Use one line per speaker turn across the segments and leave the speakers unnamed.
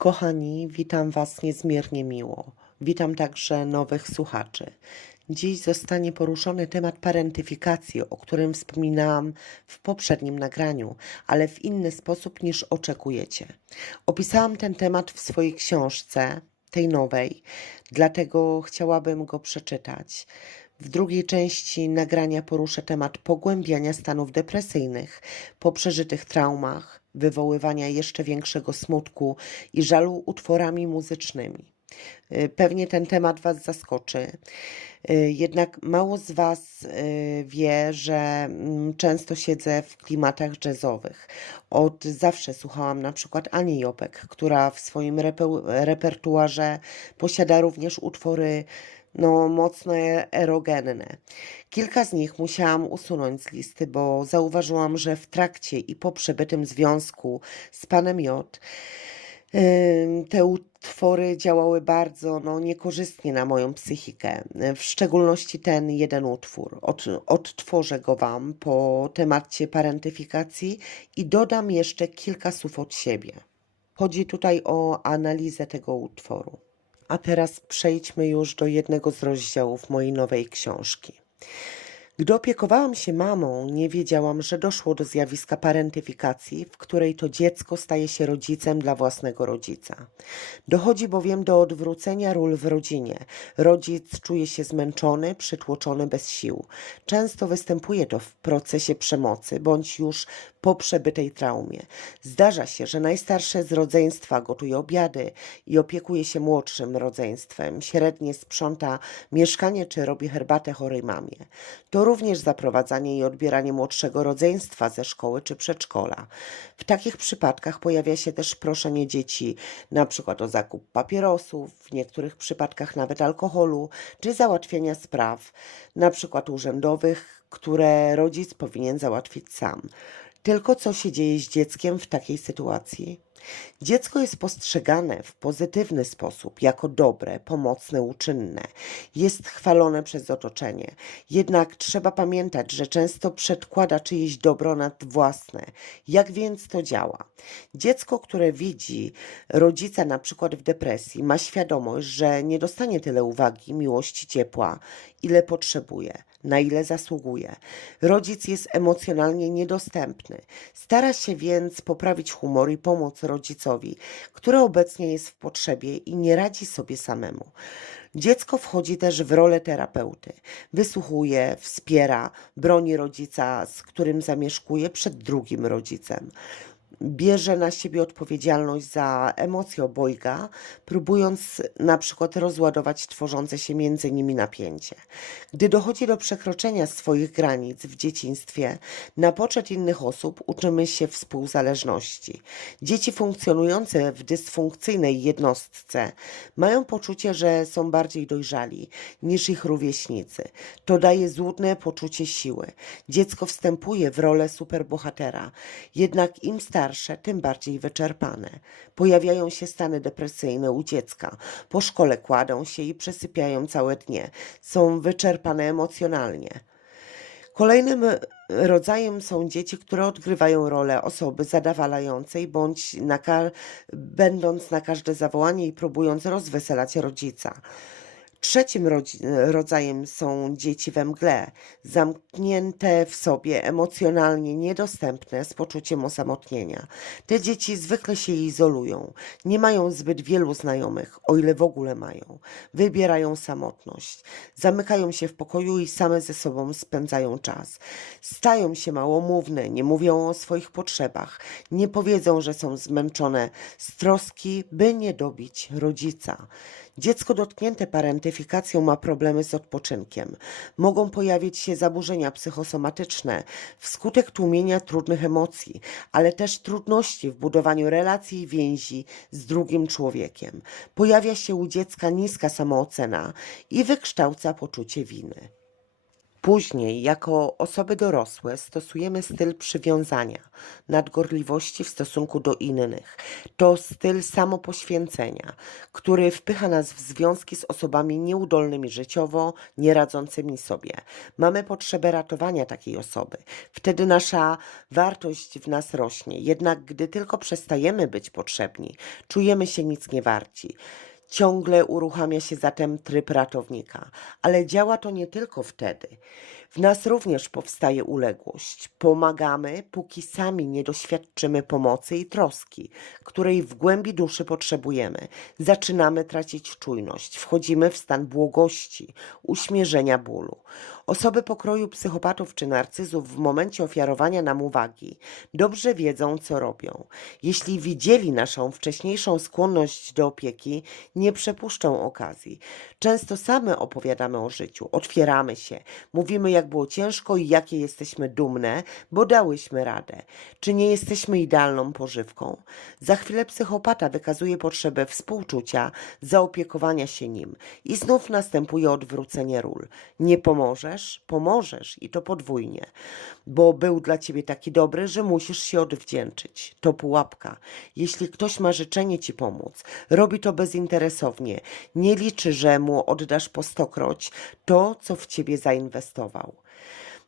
Kochani, witam Was niezmiernie miło. Witam także nowych słuchaczy. Dziś zostanie poruszony temat parentyfikacji, o którym wspominałam w poprzednim nagraniu, ale w inny sposób niż oczekujecie. Opisałam ten temat w swojej książce, tej nowej, dlatego chciałabym go przeczytać. W drugiej części nagrania poruszę temat pogłębiania stanów depresyjnych po przeżytych traumach, wywoływania jeszcze większego smutku i żalu utworami muzycznymi. Y, Pewnie ten temat Was zaskoczy. Y, Jednak mało z Was y, wie, że mm, często siedzę w klimatach jazzowych. Od zawsze słuchałam na przykład Ani Jopek, która w swoim repe- repertuarze posiada również utwory no, mocno erogenne. Kilka z nich musiałam usunąć z listy, bo zauważyłam, że w trakcie i po przebytym związku z panem J Te utwory działały bardzo no, niekorzystnie na moją psychikę, w szczególności ten jeden utwór. Od, odtworzę go Wam po temacie parentyfikacji i dodam jeszcze kilka słów od siebie. Chodzi tutaj o analizę tego utworu. A teraz przejdźmy już do jednego z rozdziałów mojej nowej książki. Gdy opiekowałam się mamą, nie wiedziałam, że doszło do zjawiska parentyfikacji, w której to dziecko staje się rodzicem dla własnego rodzica. Dochodzi bowiem do odwrócenia ról w rodzinie. Rodzic czuje się zmęczony, przytłoczony bez sił. Często występuje to w procesie przemocy bądź już po przebytej traumie. Zdarza się, że najstarsze z rodzeństwa gotuje obiady i opiekuje się młodszym rodzeństwem, średnie sprząta mieszkanie czy robi herbatę chorej mamie. To również zaprowadzanie i odbieranie młodszego rodzeństwa ze szkoły czy przedszkola. W takich przypadkach pojawia się też proszenie dzieci na przykład o zakup papierosów, w niektórych przypadkach nawet alkoholu, czy załatwienia spraw, na przykład urzędowych, które rodzic powinien załatwić sam. Tylko co się dzieje z dzieckiem w takiej sytuacji? Dziecko jest postrzegane w pozytywny sposób, jako dobre, pomocne, uczynne. Jest chwalone przez otoczenie. Jednak trzeba pamiętać, że często przedkłada czyjeś dobro nad własne. Jak więc to działa? Dziecko, które widzi rodzica na przykład w depresji, ma świadomość, że nie dostanie tyle uwagi, miłości, ciepła, ile potrzebuje, na ile zasługuje. Rodzic jest emocjonalnie niedostępny. Stara się więc poprawić humor i pomóc rodzicowi, który obecnie jest w potrzebie i nie radzi sobie samemu. Dziecko wchodzi też w rolę terapeuty. Wysłuchuje, wspiera, broni rodzica, z którym zamieszkuje przed drugim rodzicem. Bierze na siebie odpowiedzialność za emocje obojga, próbując na przykład rozładować tworzące się między nimi napięcie. Gdy dochodzi do przekroczenia swoich granic w dzieciństwie, na poczet innych osób uczymy się współzależności. Dzieci funkcjonujące w dysfunkcyjnej jednostce mają poczucie, że są bardziej dojrzali niż ich rówieśnicy. To daje złudne poczucie siły. Dziecko wstępuje w rolę superbohatera, jednak im starsze, tym bardziej wyczerpane. Pojawiają się stany depresyjne u dziecka. Po szkole kładą się i przesypiają całe dnie. Są wyczerpane emocjonalnie. Kolejnym e, rodzajem są dzieci, które odgrywają rolę osoby zadawalającej, bądź na będąc na każde zawołanie i próbując rozweselać rodzica. Trzecim rodzajem są dzieci we mgle, zamknięte w sobie, emocjonalnie niedostępne, z poczuciem osamotnienia. Te dzieci zwykle się izolują, nie mają zbyt wielu znajomych, o ile w ogóle mają. Wybierają samotność, zamykają się w pokoju i same ze sobą spędzają czas. Stają się małomówne, nie mówią o swoich potrzebach, nie powiedzą, że są zmęczone z troski, by nie dobić rodzica. Dziecko dotknięte parentyfikacją ma problemy z odpoczynkiem. Mogą pojawić się zaburzenia psychosomatyczne wskutek tłumienia trudnych emocji, ale też trudności w budowaniu relacji i więzi z drugim człowiekiem. Pojawia się u dziecka niska samoocena i wykształca poczucie winy. Później, jako osoby dorosłe, stosujemy styl przywiązania, nadgorliwości w stosunku do innych. To styl samopoświęcenia, który wpycha nas w związki z osobami nieudolnymi życiowo, nieradzącymi sobie. Mamy potrzebę ratowania takiej osoby. Wtedy nasza wartość w nas rośnie. Jednak gdy tylko przestajemy być potrzebni, czujemy się nic nie warci. Ciągle uruchamia się zatem tryb ratownika, ale działa to nie tylko wtedy. W nas również powstaje uległość. Pomagamy, póki sami nie doświadczymy pomocy i troski, której w głębi duszy potrzebujemy. Zaczynamy tracić czujność, wchodzimy w stan błogości, uśmierzenia bólu. Osoby pokroju psychopatów czy narcyzów w momencie ofiarowania nam uwagi dobrze wiedzą, co robią. Jeśli widzieli naszą wcześniejszą skłonność do opieki, nie przepuszczą okazji. Często same opowiadamy o życiu, otwieramy się, mówimy, jak było ciężko i jakie jesteśmy dumne, bo dałyśmy radę. Czy nie jesteśmy idealną pożywką? Za chwilę psychopata wykazuje potrzebę współczucia, zaopiekowania się nim i znów następuje odwrócenie ról. Nie pomożesz? Pomożesz i to podwójnie, bo był dla ciebie taki dobry, że musisz się odwdzięczyć. To pułapka. Jeśli ktoś ma życzenie ci pomóc, robi to bezinteresownie, nie liczy, że mu oddasz po stokroć to, co w ciebie zainwestował.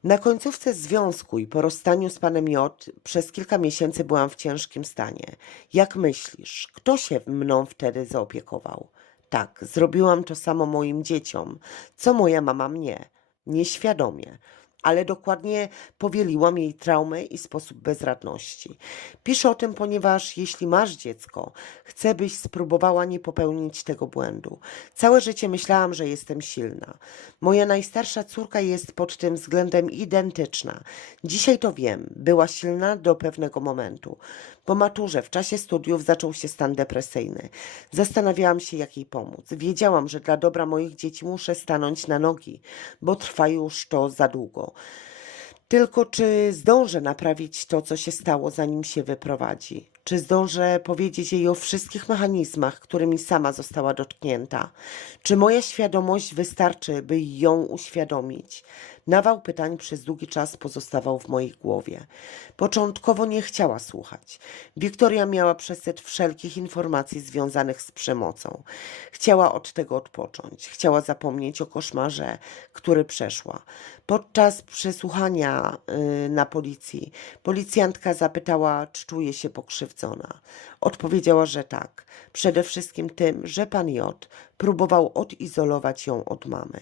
Na końcówce związku i po rozstaniu z panem J przez kilka miesięcy byłam w ciężkim stanie. Jak myślisz, kto się mną wtedy zaopiekował? Tak, zrobiłam to samo moim dzieciom, co moja mama mnie. Nieświadomie, ale dokładnie powieliłam jej traumę i sposób bezradności. Piszę o tym, ponieważ jeśli masz dziecko, chcę, byś spróbowała nie popełnić tego błędu. Całe życie myślałam, że jestem silna. Moja najstarsza córka jest pod tym względem identyczna. Dzisiaj to wiem, była silna do pewnego momentu. Po maturze, w czasie studiów, zaczął się stan depresyjny. Zastanawiałam się, jak jej pomóc. Wiedziałam, że dla dobra moich dzieci muszę stanąć na nogi, bo trwa już to za długo. Tylko czy zdążę naprawić to, co się stało, zanim się wyprowadzi? Czy zdążę powiedzieć jej o wszystkich mechanizmach, którymi sama została dotknięta? Czy moja świadomość wystarczy, by ją uświadomić? Nawał pytań przez długi czas pozostawał w mojej głowie. Początkowo nie chciała słuchać. Wiktoria miała przesyt wszelkich informacji związanych z przemocą. Chciała od tego odpocząć. Chciała zapomnieć o koszmarze, który przeszła. Podczas przesłuchania y, na policji policjantka zapytała, czy czuje się pokrzywdzona. Odpowiedziała, że tak. Przede wszystkim tym, że pan J próbował odizolować ją od mamy.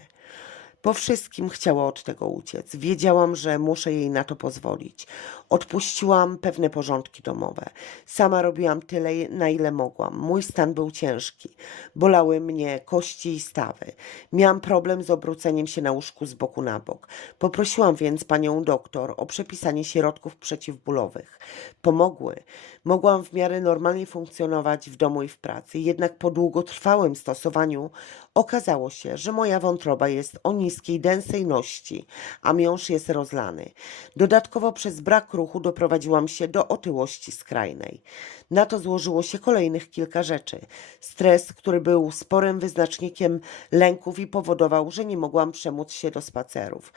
Po wszystkim chciała od tego uciec. Wiedziałam, że muszę jej na to pozwolić. Odpuściłam pewne porządki domowe. Sama robiłam tyle, na ile mogłam. Mój stan był ciężki. Bolały mnie kości i stawy. Miałam problem z obróceniem się na łóżku z boku na bok. Poprosiłam więc panią doktor o przepisanie środków przeciwbólowych. Pomogły. Mogłam w miarę normalnie funkcjonować w domu i w pracy. Jednak po długotrwałym stosowaniu okazało się, że moja wątroba jest o niskiej densyjności, a miąższ jest rozlany. Dodatkowo przez brak ruchu doprowadziłam się do otyłości skrajnej. Na to złożyło się kolejnych kilka rzeczy. Stres, który był sporym wyznacznikiem lęków i powodował, że nie mogłam przemóc się do spacerów.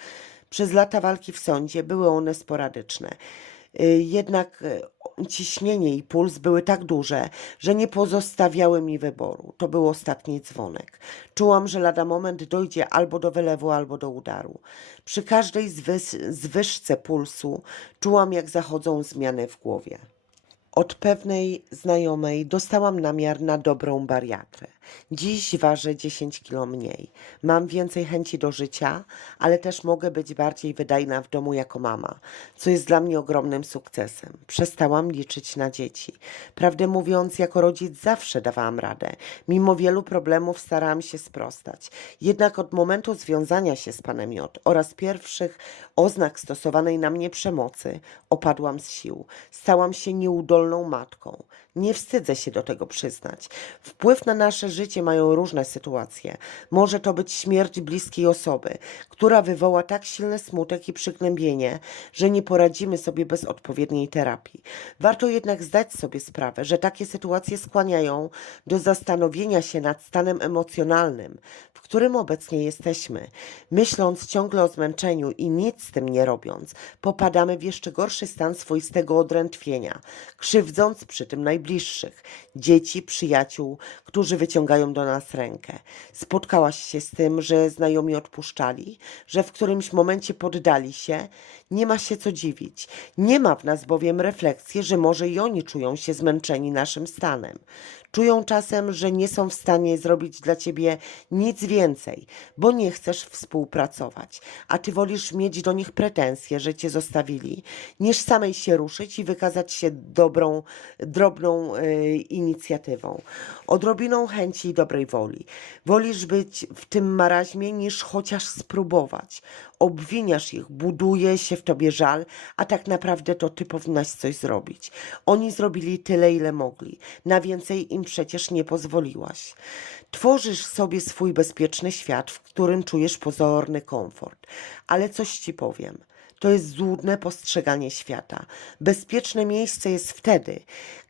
Przez lata walki w sądzie były one sporadyczne. Y, Jednak y, ciśnienie i puls były tak duże, że nie pozostawiały mi wyboru. To był ostatni dzwonek. Czułam, że lada moment dojdzie albo do wylewu, albo do udaru. Przy każdej zwyżce pulsu czułam, jak zachodzą zmiany w głowie. Od pewnej znajomej dostałam namiar na dobrą bariatrę. Dziś ważę 10 kilo mniej. Mam więcej chęci do życia, ale też mogę być bardziej wydajna w domu jako mama, co jest dla mnie ogromnym sukcesem. Przestałam liczyć na dzieci. Prawdę mówiąc, jako rodzic zawsze dawałam radę. Mimo wielu problemów starałam się sprostać. Jednak od momentu związania się z panem J oraz pierwszych oznak stosowanej na mnie przemocy opadłam z sił. Stałam się nieudolną nieudolną matką. Nie wstydzę się do tego przyznać. Wpływ na nasze życie mają różne sytuacje. Może to być śmierć bliskiej osoby, która wywoła tak silny smutek i przygnębienie, że nie poradzimy sobie bez odpowiedniej terapii. Warto jednak zdać sobie sprawę, że takie sytuacje skłaniają do zastanowienia się nad stanem emocjonalnym, w którym obecnie jesteśmy. Myśląc ciągle o zmęczeniu i nic z tym nie robiąc, popadamy w jeszcze gorszy stan swoistego odrętwienia, krzywdząc przy tym najbliższych, dzieci, przyjaciół, którzy wyciągają do nas rękę. Spotkałaś się z tym, że znajomi odpuszczali, że w którymś momencie poddali się? Nie ma się co dziwić. Nie ma w nas bowiem refleksji, że może i oni czują się zmęczeni naszym stanem. Czują czasem, że nie są w stanie zrobić dla ciebie nic więcej, bo nie chcesz współpracować, a ty wolisz mieć do nich pretensje, że cię zostawili, niż samej się ruszyć i wykazać się dobrą, drobną e, inicjatywą, odrobiną chęci i dobrej woli. Wolisz być w tym maraźmie, niż chociaż spróbować. Obwiniasz ich, buduje się w tobie żal, a tak naprawdę to ty powinnaś coś zrobić. Oni zrobili tyle, ile mogli. Na więcej im przecież nie pozwoliłaś. Tworzysz sobie swój bezpieczny świat, w którym czujesz pozorny komfort. Ale coś ci powiem. To jest złudne postrzeganie świata. Bezpieczne miejsce jest wtedy,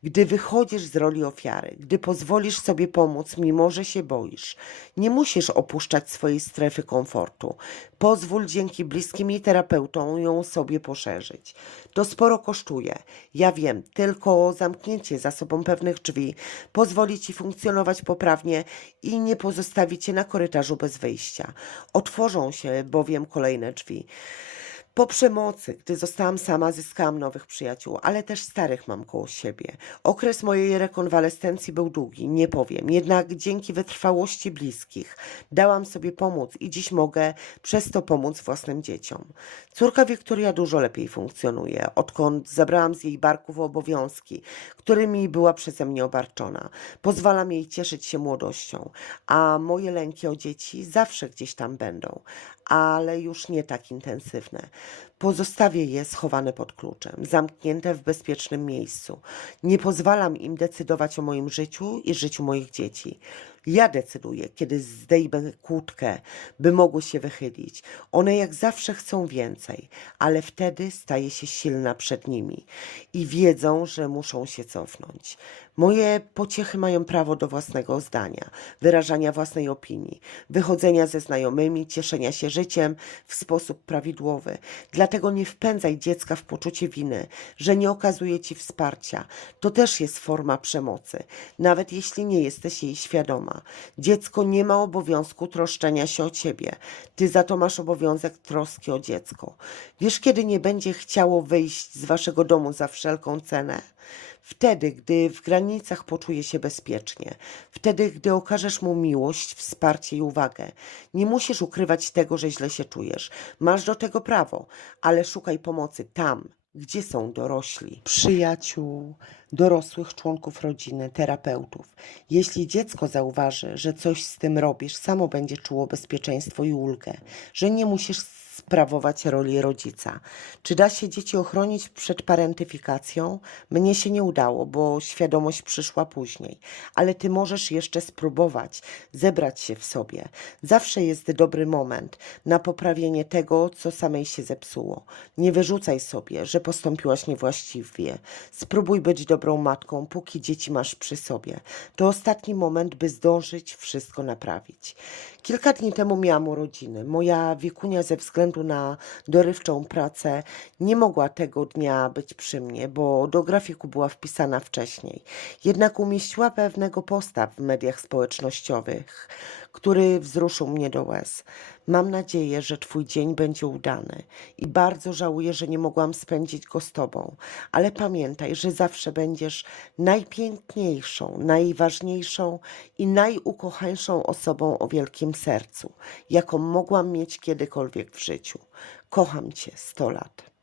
gdy wychodzisz z roli ofiary, gdy pozwolisz sobie pomóc, mimo że się boisz. Nie musisz opuszczać swojej strefy komfortu. Pozwól dzięki bliskim i terapeutom ją sobie poszerzyć. To sporo kosztuje. Ja wiem, tylko zamknięcie za sobą pewnych drzwi pozwoli ci funkcjonować poprawnie i nie pozostawi cię na korytarzu bez wyjścia. Otworzą się bowiem kolejne drzwi. Po przemocy, gdy zostałam sama, zyskałam nowych przyjaciół, ale też starych mam koło siebie. Okres mojej rekonwalescencji był długi, nie powiem, jednak dzięki wytrwałości bliskich dałam sobie pomóc i dziś mogę przez to pomóc własnym dzieciom. Córka Wiktoria dużo lepiej funkcjonuje, odkąd zabrałam z jej barków obowiązki, którymi była przeze mnie obarczona. Pozwalam jej cieszyć się młodością, a moje lęki o dzieci zawsze gdzieś tam będą, ale już nie tak intensywne. Pozostawię je schowane pod kluczem, zamknięte w bezpiecznym miejscu. Nie pozwalam im decydować o moim życiu i życiu moich dzieci. Ja decyduję, kiedy zdejmę kłódkę, by mogły się wychylić. One jak zawsze chcą więcej, ale wtedy staję się silna przed nimi i wiedzą, że muszą się cofnąć. Moje pociechy mają prawo do własnego zdania, wyrażania własnej opinii, wychodzenia ze znajomymi, cieszenia się życiem w sposób prawidłowy. Dlatego nie wpędzaj dziecka w poczucie winy, że nie okazuje ci wsparcia. To też jest forma przemocy, nawet jeśli nie jesteś jej świadoma. Dziecko nie ma obowiązku troszczenia się o ciebie. Ty za to masz obowiązek troski o dziecko. Wiesz, kiedy nie będzie chciało wyjść z waszego domu za wszelką cenę? Wtedy, gdy w granicach poczuje się bezpiecznie, wtedy, gdy okażesz mu miłość, wsparcie i uwagę. Nie musisz ukrywać tego, że źle się czujesz. Masz do tego prawo, ale szukaj pomocy tam, gdzie są dorośli, przyjaciół, dorosłych członków rodziny, terapeutów. Jeśli dziecko zauważy, że coś z tym robisz, samo będzie czuło bezpieczeństwo i ulgę, że nie musisz sprawować roli rodzica. Czy da się dzieci ochronić przed parentyfikacją? Mnie się nie udało, bo świadomość przyszła później, ale ty możesz jeszcze spróbować zebrać się w sobie. Zawsze jest dobry moment na poprawienie tego, co samej się zepsuło. Nie wyrzucaj sobie, że postąpiłaś niewłaściwie. Spróbuj być dobrą matką, póki dzieci masz przy sobie. To ostatni moment, by zdążyć wszystko naprawić. Kilka dni temu miałam urodziny. Moja wiekunia ze względu na dorywczą pracę nie mogła tego dnia być przy mnie, bo do grafiku była wpisana wcześniej. Jednak umieściła pewnego posta w mediach społecznościowych, który wzruszył mnie do łez. Mam nadzieję, że Twój dzień będzie udany i bardzo żałuję, że nie mogłam spędzić go z Tobą, ale pamiętaj, że zawsze będziesz najpiękniejszą, najważniejszą i najukochańszą osobą o wielkim sercu, jaką mogłam mieć kiedykolwiek w życiu. Kocham Cię 100 lat.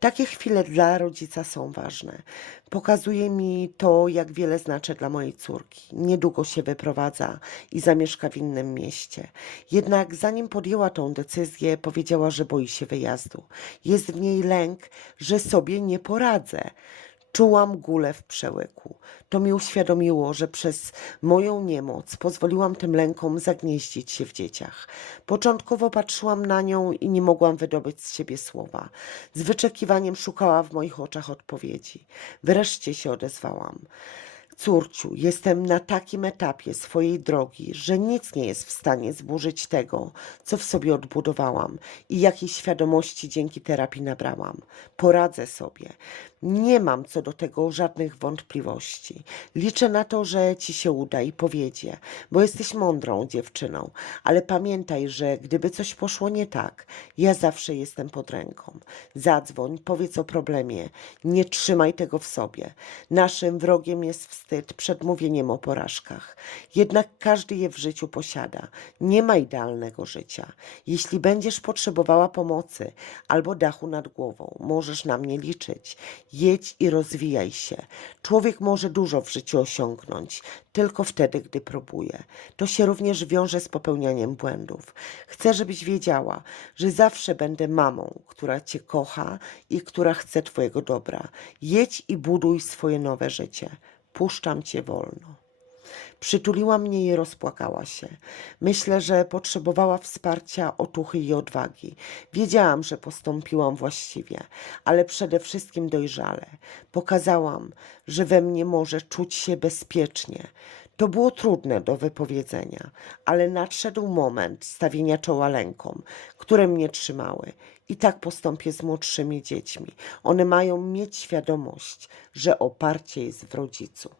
Takie chwile dla rodzica są ważne. Pokazuje mi to, jak wiele znaczy dla mojej córki. Niedługo się wyprowadza i zamieszka w innym mieście. Jednak zanim podjęła tą decyzję, powiedziała, że boi się wyjazdu. Jest w niej lęk, że sobie nie poradzę. Czułam gulę w przełyku. To mi uświadomiło, że przez moją niemoc pozwoliłam tym lękom zagnieździć się w dzieciach. Początkowo patrzyłam na nią i nie mogłam wydobyć z siebie słowa. Z wyczekiwaniem szukała w moich oczach odpowiedzi. Wreszcie się odezwałam. Córciu, jestem na takim etapie swojej drogi, że nic nie jest w stanie zburzyć tego, co w sobie odbudowałam i jakiej świadomości dzięki terapii nabrałam. Poradzę sobie. Nie mam co do tego żadnych wątpliwości. Liczę na to, że ci się uda i powiedzie, bo jesteś mądrą dziewczyną, ale pamiętaj, że gdyby coś poszło nie tak, ja zawsze jestem pod ręką. Zadzwoń, powiedz o problemie, nie trzymaj tego w sobie. Naszym wrogiem jest wstyd przed mówieniem o porażkach. Jednak każdy je w życiu posiada. Nie ma idealnego życia. Jeśli będziesz potrzebowała pomocy albo dachu nad głową, możesz na mnie liczyć. Jedź i rozwijaj się. Człowiek może dużo w życiu osiągnąć, tylko wtedy, gdy próbuje. To się również wiąże z popełnianiem błędów. Chcę, żebyś wiedziała, że zawsze będę mamą, która cię kocha i która chce twojego dobra. Jedź i buduj swoje nowe życie. Puszczam cię wolno. Przytuliła mnie i rozpłakała się. Myślę, że potrzebowała wsparcia, otuchy i odwagi. Wiedziałam, że postąpiłam właściwie, ale przede wszystkim dojrzale. Pokazałam, że we mnie może czuć się bezpiecznie. To było trudne do wypowiedzenia, ale nadszedł moment stawienia czoła lękom, które mnie trzymały. I tak postąpię z młodszymi dziećmi. One mają mieć świadomość, że oparcie jest w rodzicu.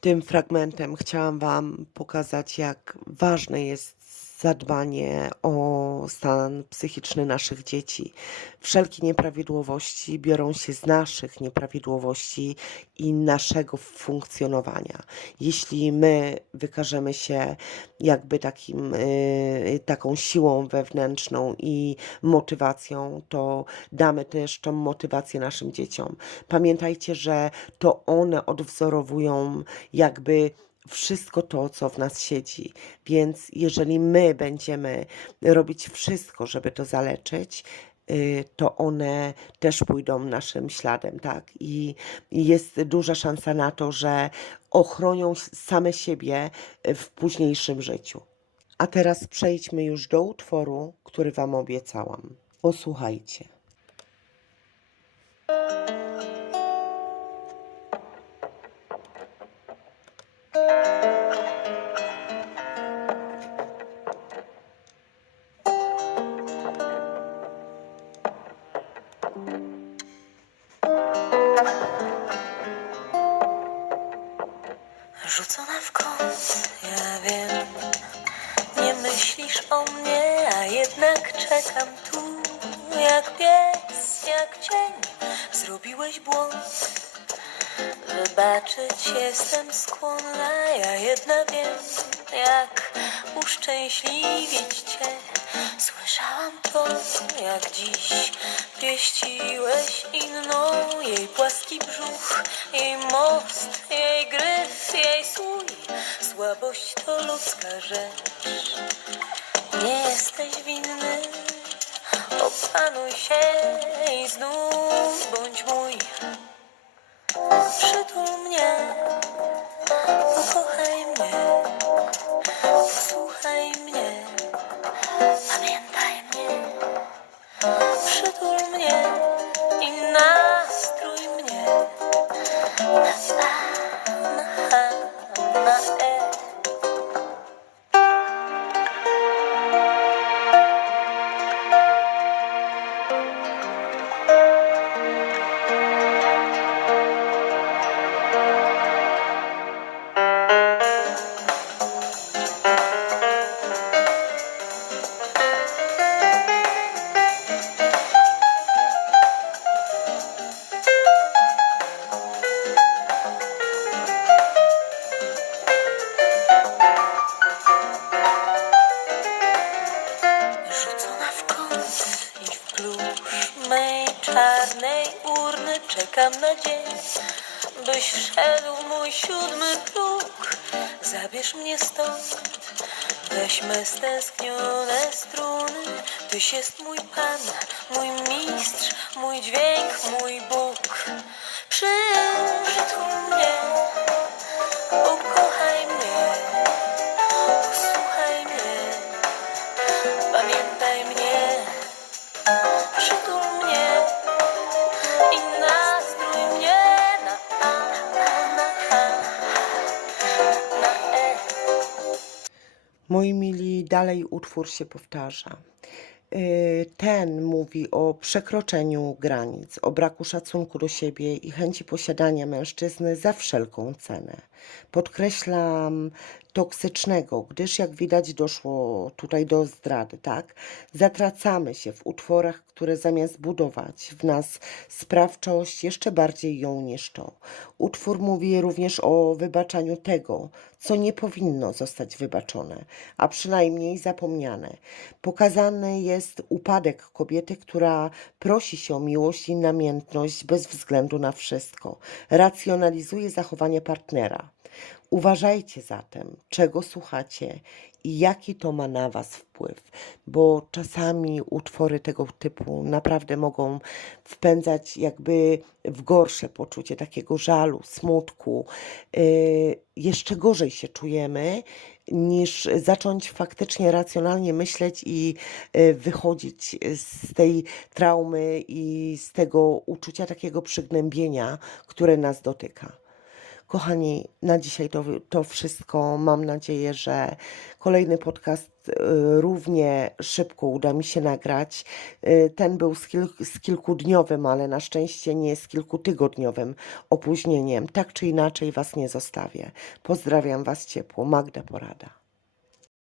Tym fragmentem chciałam Wam pokazać, jak ważne jest zadbanie o stan psychiczny naszych dzieci. Wszelkie nieprawidłowości biorą się z naszych nieprawidłowości i naszego funkcjonowania. Jeśli my wykażemy się jakby takim, y, taką siłą wewnętrzną i motywacją, to damy też tą motywację naszym dzieciom. Pamiętajcie, że to one odwzorowują jakby wszystko to, co w nas siedzi. Więc jeżeli my będziemy robić wszystko, żeby to zaleczyć, y, to one też pójdą naszym śladem, tak? I jest duża szansa na to, że ochronią same siebie y, w późniejszym życiu. A teraz przejdźmy już do utworu, który Wam obiecałam. Posłuchajcie.
Czekam tu Jak pies, jak cień. Zrobiłeś błąd. Wybaczyć jestem skłonna Ja jedna wiem, jak uszczęśliwić cię. Słyszałam to, jak dziś Pieściłeś inną Jej płaski brzuch, jej most Jej gryf, jej słój. Słabość to ludzka rzecz. Nie jesteś winny Opanuj się i znów bądź mój. Przytul mnie Ukochaj mnie Tyś jest mój pan, mój mistrz, mój dźwięk, mój Bóg. Przytul mnie, ukochaj mnie, posłuchaj mnie, pamiętaj mnie. Przytul mnie i nastrój mnie na A, na A, na E.
Moi mili, dalej utwór się powtarza. Yy, Ten mówi o przekroczeniu granic, o braku szacunku do siebie i chęci posiadania mężczyzny za wszelką cenę. Podkreślam toksycznego, gdyż jak widać doszło tutaj do zdrady, tak? Zatracamy się w utworach, które zamiast budować w nas sprawczość, jeszcze bardziej ją niszczą. Utwór mówi również o wybaczaniu tego, co nie powinno zostać wybaczone, a przynajmniej zapomniane. Pokazany jest upadek kobiety, która prosi się o miłość i namiętność bez względu na wszystko. Racjonalizuje zachowanie partnera. Uważajcie zatem, czego słuchacie i jaki to ma na Was wpływ, bo czasami utwory tego typu naprawdę mogą wpędzać jakby w gorsze poczucie takiego żalu, smutku. Yy, jeszcze gorzej się czujemy, niż zacząć faktycznie racjonalnie myśleć i yy, wychodzić z tej traumy i z tego uczucia takiego przygnębienia, które nas dotyka. Kochani, na dzisiaj to, to wszystko. Mam nadzieję, że kolejny podcast y, równie szybko uda mi się nagrać. Y, Ten był z, kil, z kilkudniowym, ale na szczęście nie z kilkutygodniowym opóźnieniem. Tak czy inaczej Was nie zostawię. Pozdrawiam Was ciepło. Magda Porada.